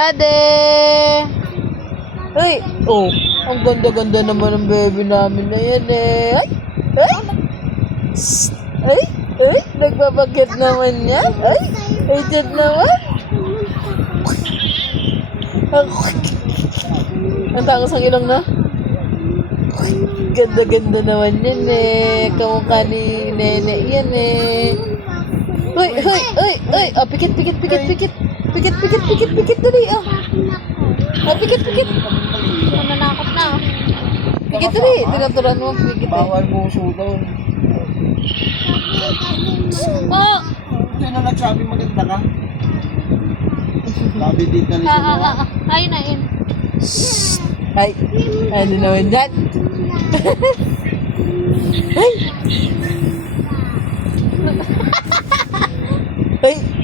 Ade! Ay! Oh! Ang ganda-ganda naman ng baby namin na yan eh. Ay! Ay! Shh! Ay! Ay! Nagpapakit naman niya. Ay! Ay! Chat naman. Ang takas ang ilong na. Ganda-ganda naman yan eh. Kamukha ni Nene yan eh. Uy! Uy! Uy! Uy! Oh, pikit! Pikit! Pikit! Pikit! Pikit! Pikit! Pikit! Pikit! Dali! Oh! Oh, pikit! Pikit! Nananakot na. Pikit! Dali! Tinaturan mo. Pikit eh. Bawal puso doon. Oh! Sino nagsabi maganda ka? Sabi din ka ni Sino. Ay, nain. Ay! Ano naman yan? Ay! Ay!